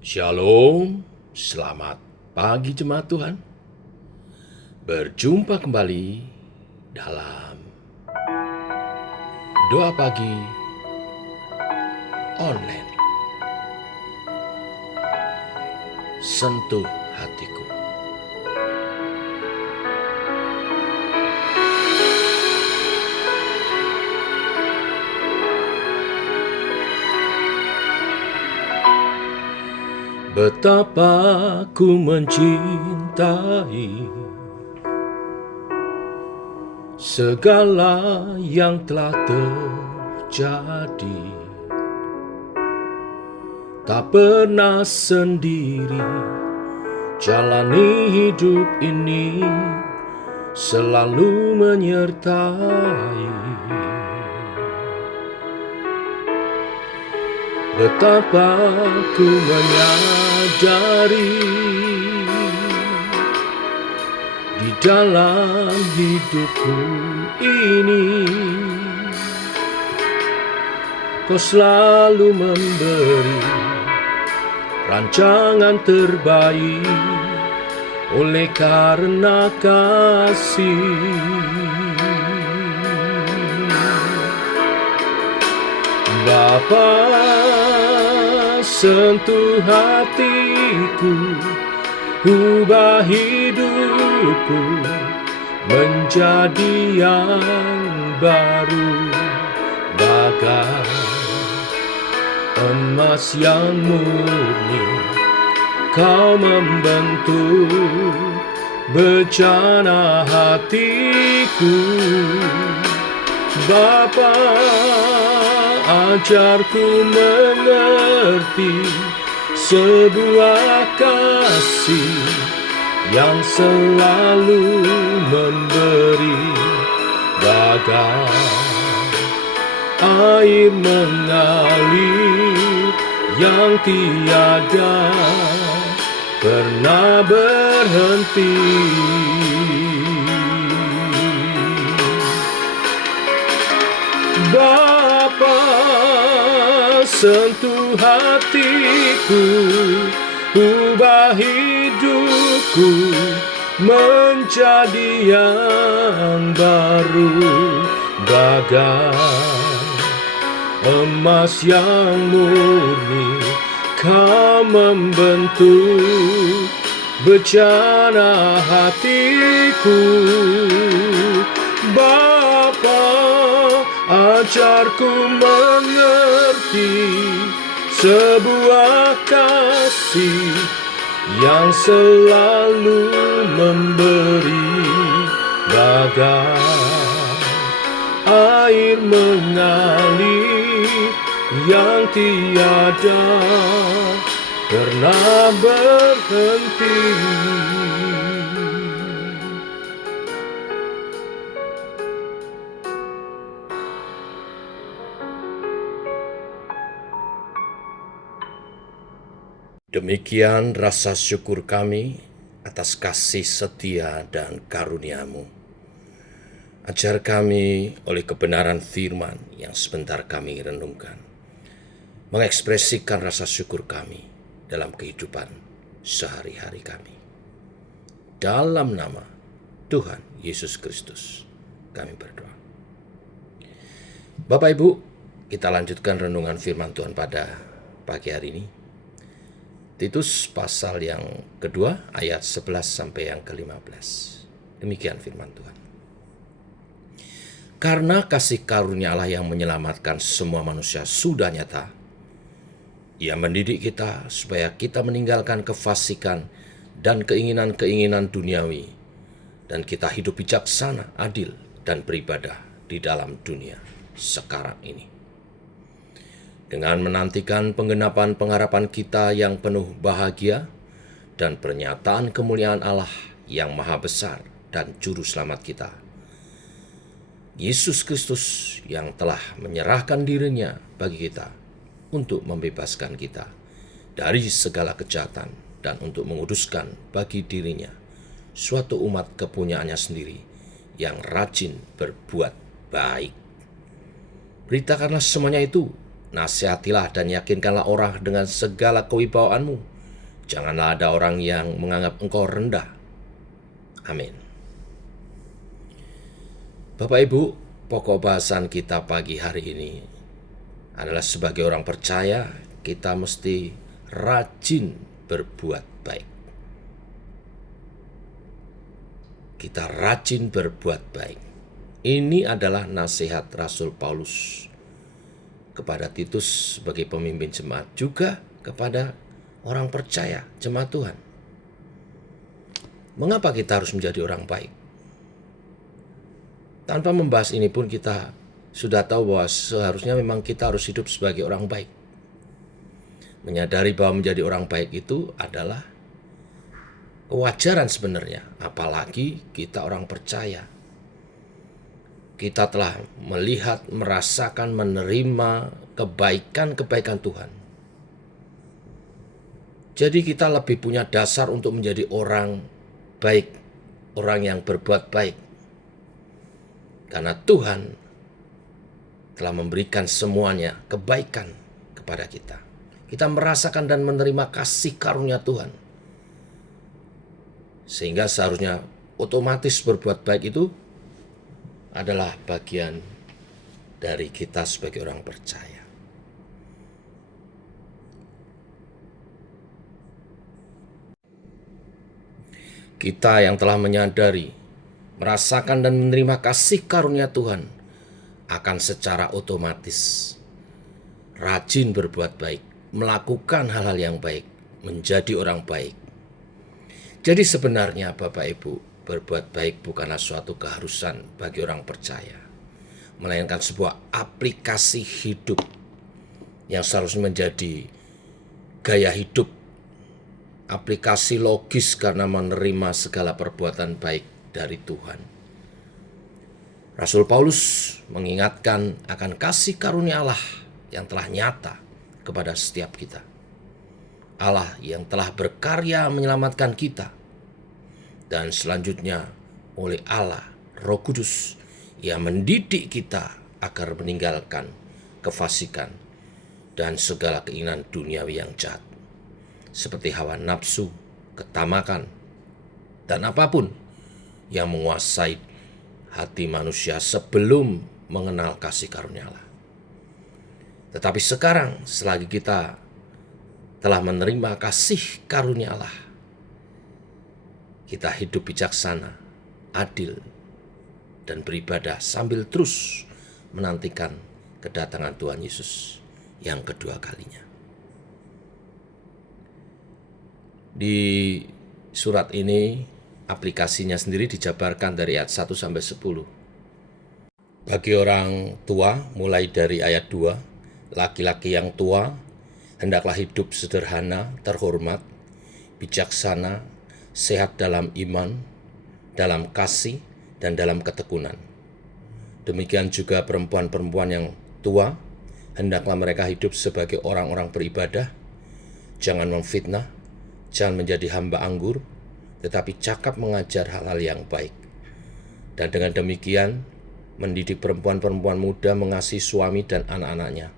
Shalom, selamat pagi jemaat Tuhan. Berjumpa kembali dalam doa pagi online. Sentuh hatiku. Betapa ku mencintai segala yang telah terjadi. Tak pernah sendiri jalani hidup ini, selalu menyertai. Betapa ku menyadari di dalam hidupku ini, Kau selalu memberi rancangan terbaik oleh karena kasih. Bapa, sentuh hatiku, ubah hidupku menjadi yang baru, bagai emas yang murni. Kau membentuk bejana hatiku. Bapa, ajarku mengerti sebuah kasih yang selalu memberi, bagai air mengalir yang tiada pernah berhenti. Bapa, sentuh hatiku, ubah hidupku menjadi yang baru, bagai emas yang murni. Kau membentuk bejana hatiku. Bapa, ajarku mengerti sebuah kasih yang selalu memberi, bagai air mengalir yang tiada pernah berhenti. Demikian rasa syukur kami atas kasih setia dan karunia-Mu. Ajar kami oleh kebenaran firman yang sebentar kami renungkan, mengekspresikan rasa syukur kami dalam kehidupan sehari-hari kami. Dalam nama Tuhan Yesus Kristus kami berdoa. Bapak Ibu, kita lanjutkan renungan firman Tuhan pada pagi hari ini. Titus pasal yang kedua ayat 11 sampai yang ke-15. Demikian firman Tuhan. Karena kasih karunia Allah yang menyelamatkan semua manusia sudah nyata, Ia mendidik kita supaya kita meninggalkan kefasikan dan keinginan-keinginan duniawi, dan kita hidup bijaksana, adil, dan beribadah di dalam dunia sekarang ini. Dengan menantikan penggenapan pengharapan kita yang penuh bahagia dan pernyataan kemuliaan Allah yang maha besar dan juru selamat kita, Yesus Kristus yang telah menyerahkan dirinya bagi kita untuk membebaskan kita dari segala kejahatan dan untuk menguduskan bagi dirinya suatu umat kepunyaannya sendiri yang rajin berbuat baik. Beritakanlah semuanya itu Nasihatilah dan yakinkanlah orang dengan segala kewibawaanmu. Janganlah ada orang yang menganggap engkau rendah. Amin. Bapak Ibu, pokok bahasan kita pagi hari ini adalah sebagai orang percaya, kita mesti rajin berbuat baik. Kita rajin berbuat baik. Ini adalah nasihat Rasul Paulus kepada Titus sebagai pemimpin jemaat, juga kepada orang percaya, jemaat Tuhan. Mengapa kita harus menjadi orang baik? Tanpa membahas ini pun kita sudah tahu bahwa seharusnya memang kita harus hidup sebagai orang baik. Menyadari bahwa menjadi orang baik itu adalah kewajaran sebenarnya, apalagi kita orang percaya. Kita telah melihat, merasakan, menerima kebaikan-kebaikan Tuhan. Jadi kita lebih punya dasar untuk menjadi orang baik, orang yang berbuat baik. Karena Tuhan telah memberikan semuanya kebaikan kepada kita. Kita merasakan dan menerima kasih karunia Tuhan. Sehingga seharusnya otomatis berbuat baik itu adalah bagian dari kita sebagai orang percaya. Kita yang telah menyadari, merasakan dan menerima kasih karunia Tuhan akan secara otomatis rajin berbuat baik, melakukan hal-hal yang baik, menjadi orang baik. Jadi sebenarnya Bapak Ibu, berbuat baik bukanlah suatu keharusan bagi orang percaya, melainkan sebuah aplikasi hidup yang seharusnya menjadi gaya hidup, aplikasi logis karena menerima segala perbuatan baik dari Tuhan. Rasul Paulus mengingatkan akan kasih karunia Allah yang telah nyata kepada setiap kita. Allah yang telah berkarya menyelamatkan kita. Dan selanjutnya oleh Allah, Roh Kudus yang mendidik kita agar meninggalkan kefasikan dan segala keinginan duniawi yang jahat, seperti hawa nafsu, ketamakan, dan apapun yang menguasai hati manusia sebelum mengenal kasih karunia Allah. Tetapi sekarang, selagi kita telah menerima kasih karunia Allah, kita hidup bijaksana, adil, dan beribadah sambil terus menantikan kedatangan Tuhan Yesus yang kedua kalinya. Di surat ini, aplikasinya sendiri dijabarkan dari ayat 1 sampai 10. Bagi orang tua, mulai dari ayat 2, laki-laki yang tua, hendaklah hidup sederhana, terhormat, bijaksana, sehat dalam iman, dalam kasih, dan dalam ketekunan. Demikian juga perempuan-perempuan yang tua, hendaklah mereka hidup sebagai orang-orang beribadah, jangan memfitnah, jangan menjadi hamba anggur, tetapi cakap mengajar hal-hal yang baik. Dan dengan demikian, mendidik perempuan-perempuan muda mengasihi suami dan anak-anaknya,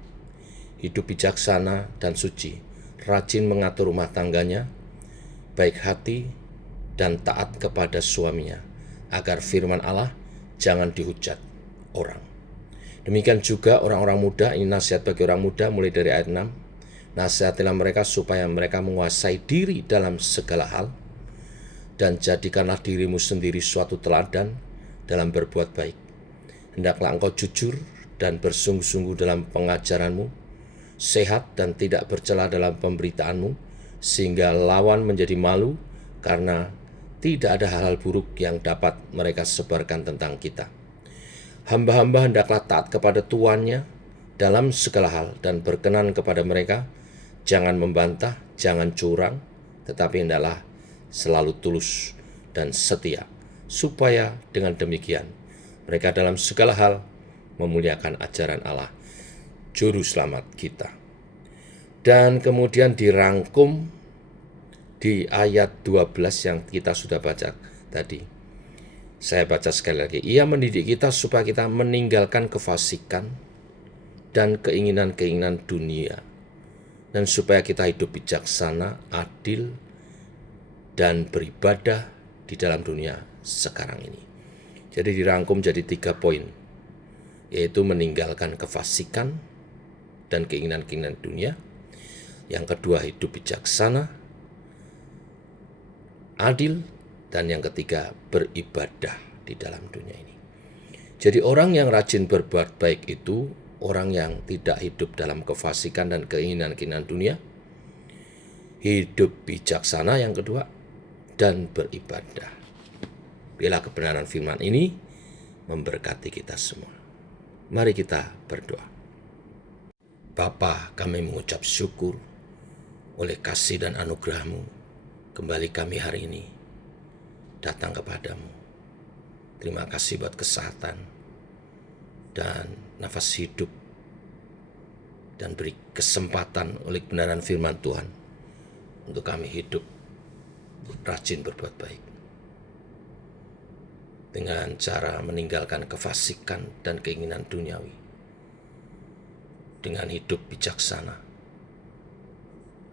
hidup bijaksana dan suci, rajin mengatur rumah tangganya, baik hati, dan taat kepada suaminya, agar firman Allah jangan dihujat orang. Demikian juga orang-orang muda, ini nasihat bagi orang muda mulai dari ayat 6. Nasihatilah mereka supaya mereka menguasai diri dalam segala hal, dan jadikanlah dirimu sendiri suatu teladan dalam berbuat baik. Hendaklah engkau jujur dan bersungguh-sungguh dalam pengajaranmu, sehat dan tidak bercela dalam pemberitaanmu, sehingga lawan menjadi malu karena tidak ada hal-hal buruk yang dapat mereka sebarkan tentang kita. Hamba-hamba hendaklah taat kepada tuannya dalam segala hal dan berkenan kepada mereka. Jangan membantah, jangan curang, tetapi hendaklah selalu tulus dan setia, supaya dengan demikian mereka dalam segala hal memuliakan ajaran Allah, Juru Selamat kita. Dan kemudian dirangkum di ayat 12 yang kita sudah baca tadi. Saya baca sekali lagi. Ia mendidik kita supaya kita meninggalkan kefasikan dan keinginan-keinginan dunia, dan supaya kita hidup bijaksana, adil, dan beribadah di dalam dunia sekarang ini. Jadi dirangkum jadi 3 poin, yaitu meninggalkan kefasikan dan keinginan-keinginan dunia. Yang kedua, hidup bijaksana, adil, dan yang ketiga, beribadah di dalam dunia ini. Jadi orang yang rajin berbuat baik itu orang yang tidak hidup dalam kefasikan dan keinginan-keinginan dunia, hidup bijaksana yang kedua, dan beribadah. Bila kebenaran firman ini memberkati kita semua. Mari kita berdoa. Bapa, kami mengucap syukur oleh kasih dan anugerah-Mu. Kembali kami hari ini datang kepadamu. Terima kasih buat kesehatan dan nafas hidup, dan beri kesempatan oleh kebenaran firman Tuhan untuk kami hidup rajin berbuat baik dengan cara meninggalkan kefasikan dan keinginan duniawi, dengan hidup bijaksana,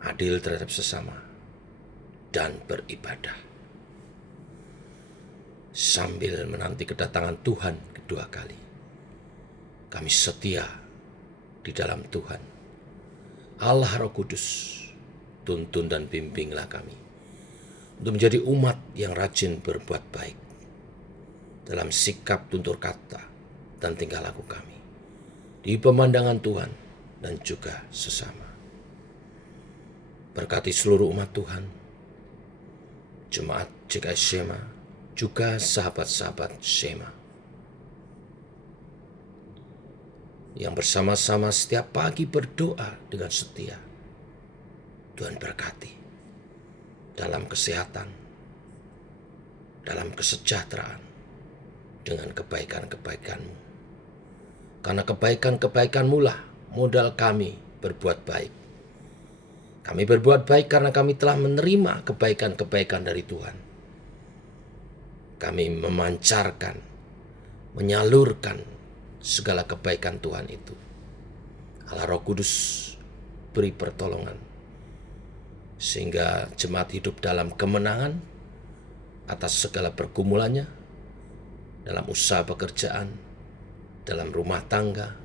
adil terhadap sesama, dan beribadah sambil menanti kedatangan Tuhan kedua kali. Kami setia di dalam Tuhan. Allah Roh Kudus, tuntun dan bimbinglah kami untuk menjadi umat yang rajin berbuat baik dalam sikap, tutur kata, dan tingkah laku kami di pemandangan Tuhan dan juga sesama. Berkati seluruh umat Tuhan, jemaat GKI Shema, juga sahabat-sahabat Shema yang bersama-sama setiap pagi berdoa dengan setia. Tuhan berkati dalam kesehatan, dalam kesejahteraan, dengan kebaikan-kebaikan-Mu. Karena kebaikan-kebaikan-Mu lah modal kami berbuat baik. Kami berbuat baik karena kami telah menerima kebaikan-kebaikan dari Tuhan. Kami memancarkan, menyalurkan segala kebaikan Tuhan itu. Allah Roh Kudus beri pertolongan sehingga jemaat hidup dalam kemenangan atas segala pergumulannya, dalam usaha pekerjaan, dalam rumah tangga,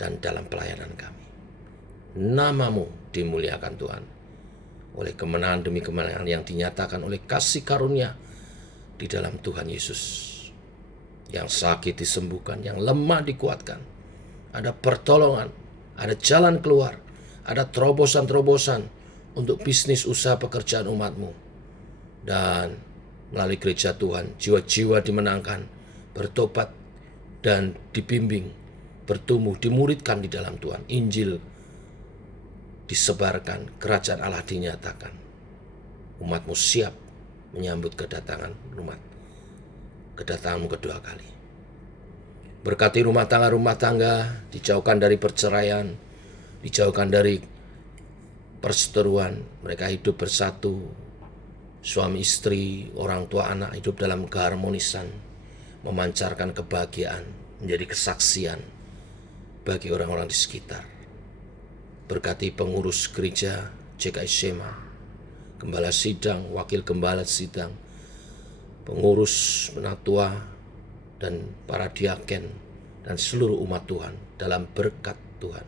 dan dalam pelayanan kami. Nama-Mu dimuliakan Tuhan oleh kemenangan demi kemenangan yang dinyatakan oleh kasih karunia di dalam Tuhan Yesus. Yang sakit disembuhkan, yang lemah dikuatkan, ada pertolongan, ada jalan keluar, ada terobosan-terobosan untuk bisnis usaha pekerjaan umat-Mu. Dan melalui gereja Tuhan, jiwa-jiwa dimenangkan, bertobat, dan dibimbing, bertumbuh, dimuridkan di dalam Tuhan. Injil disebarkan, kerajaan Allah dinyatakan. Umat-Mu siap menyambut kedatangan-Mu kedua kali. Berkati rumah tangga, dijauhkan dari perceraian, dijauhkan dari perseteruan. Mereka hidup bersatu, suami istri, orang tua anak hidup dalam keharmonisan, memancarkan kebahagiaan, menjadi kesaksian bagi orang-orang di sekitar. Berkati pengurus gereja GKI Shema, gembala sidang, wakil gembala sidang, pengurus, penatua, dan para diaken, dan seluruh umat Tuhan dalam berkat Tuhan.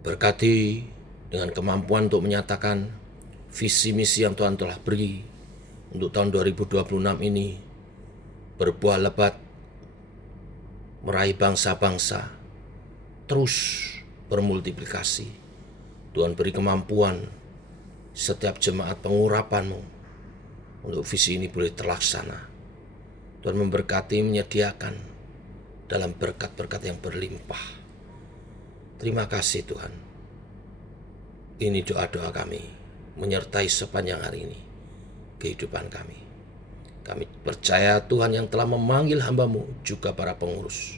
Berkati dengan kemampuan untuk menyatakan visi misi yang Tuhan telah beri untuk tahun 2026 ini, berbuah lebat, meraih bangsa-bangsa, terus bermultiplikasi. Tuhan beri kemampuan setiap jemaat pengurapan-Mu untuk visi ini boleh terlaksana. Tuhan memberkati, menyediakan dalam berkat-berkat yang berlimpah. Terima kasih Tuhan. Ini doa-doa kami menyertai sepanjang hari ini kehidupan kami. Kami percaya Tuhan yang telah memanggil hamba-Mu, juga para pengurus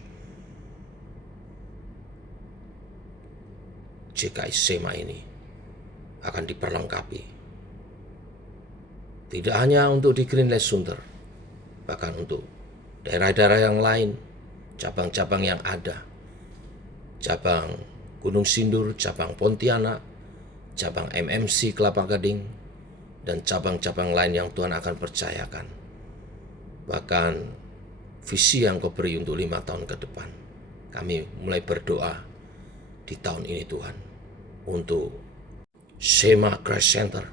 GKI Shema ini akan diperlengkapi. Tidak hanya untuk di Green Lake Sunter, bahkan untuk daerah-daerah yang lain cabang-cabang yang ada, cabang Gunung Sindur, cabang Pontianak, cabang MMC Kelapa Gading, dan cabang-cabang lain yang Tuhan akan percayakan. Bahkan visi yang Kau beri untuk 5 tahun ke depan. Kami mulai berdoa di tahun ini Tuhan, untuk Shema Christ Center.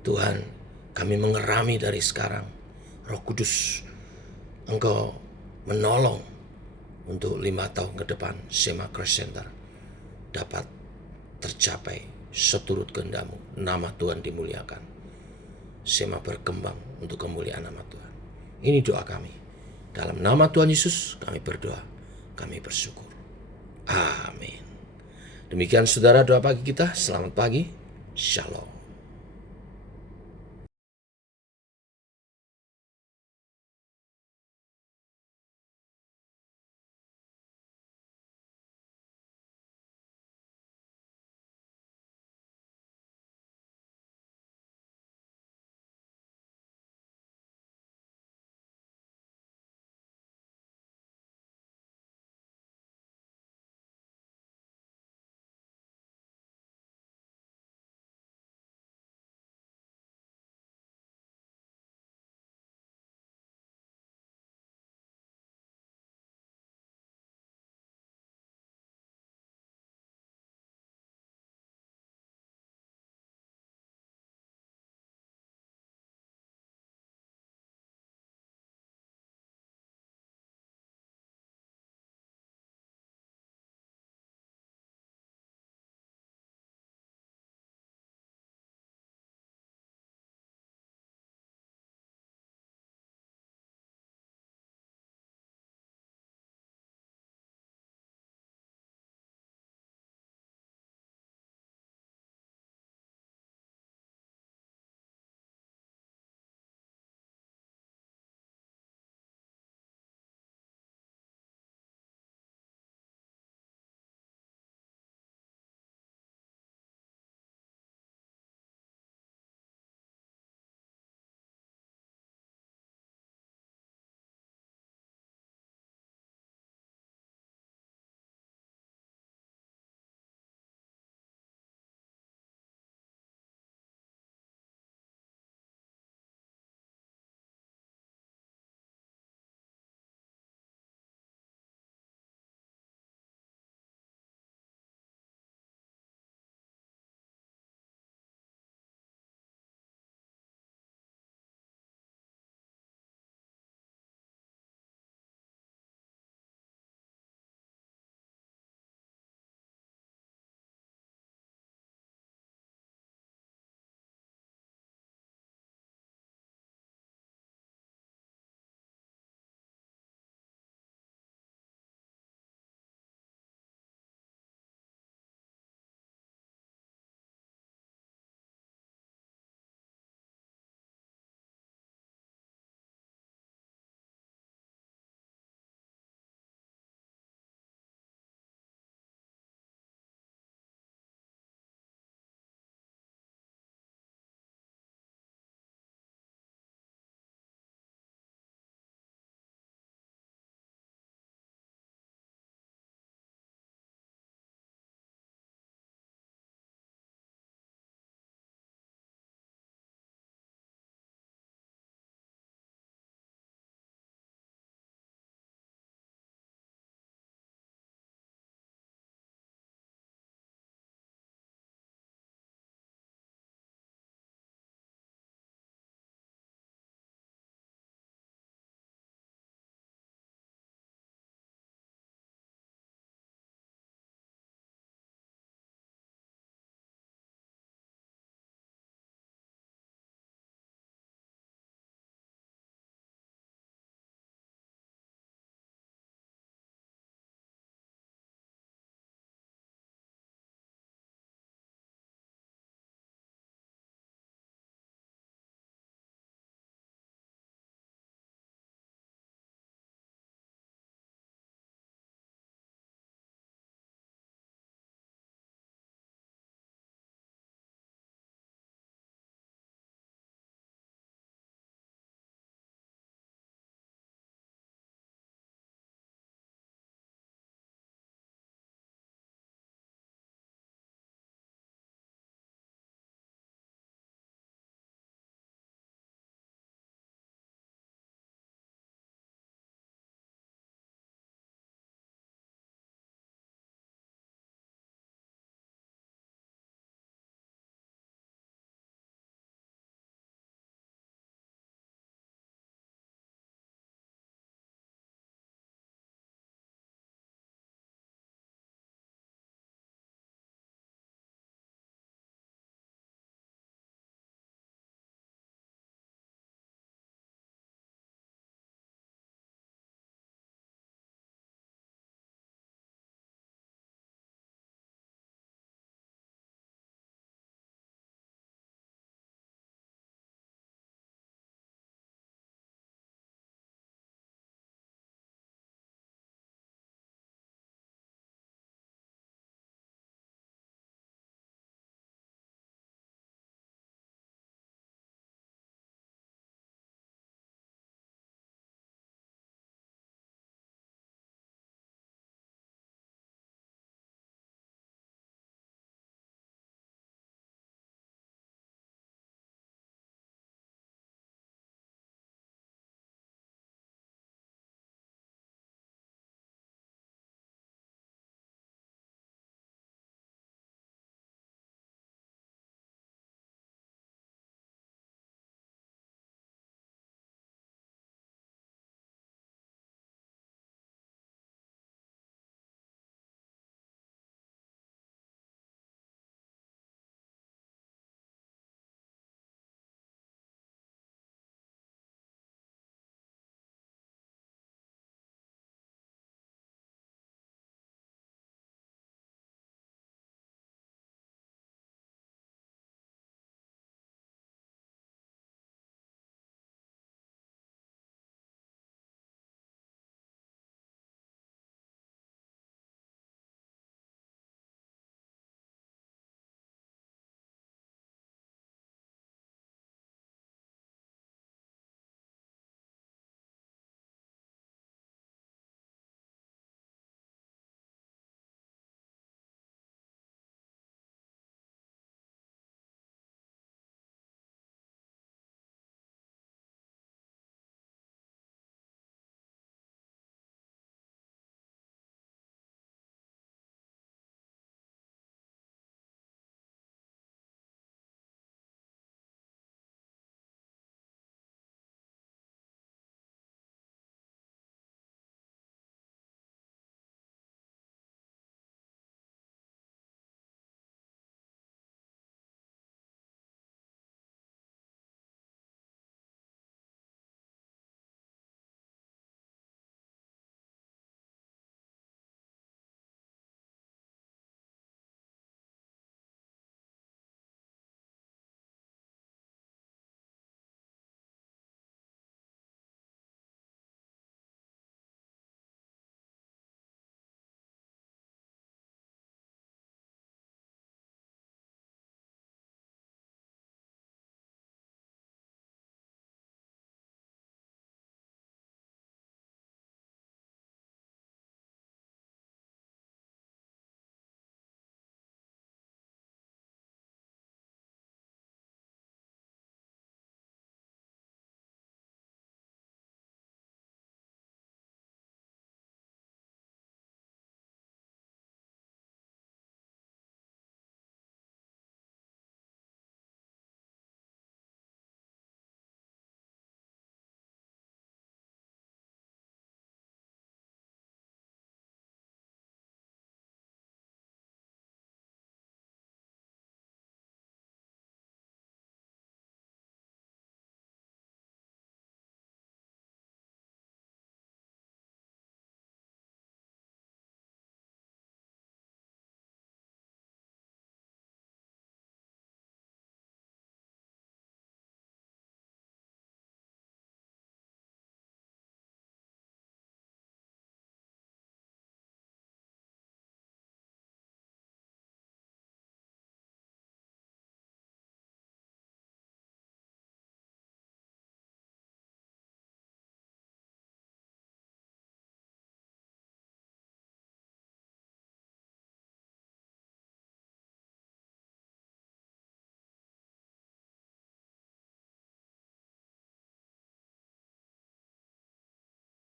Tuhan, kami mengerami dari sekarang, Roh Kudus, Engkau menolong untuk 5 tahun ke depan Shema Christ Center dapat tercapai seturut kehendak-Mu. Nama Tuhan dimuliakan. Shema berkembang untuk kemuliaan nama Tuhan. Ini doa kami. Dalam nama Tuhan Yesus kami berdoa, kami bersyukur. Amin. Demikian saudara doa pagi kita. Selamat pagi. Shalom.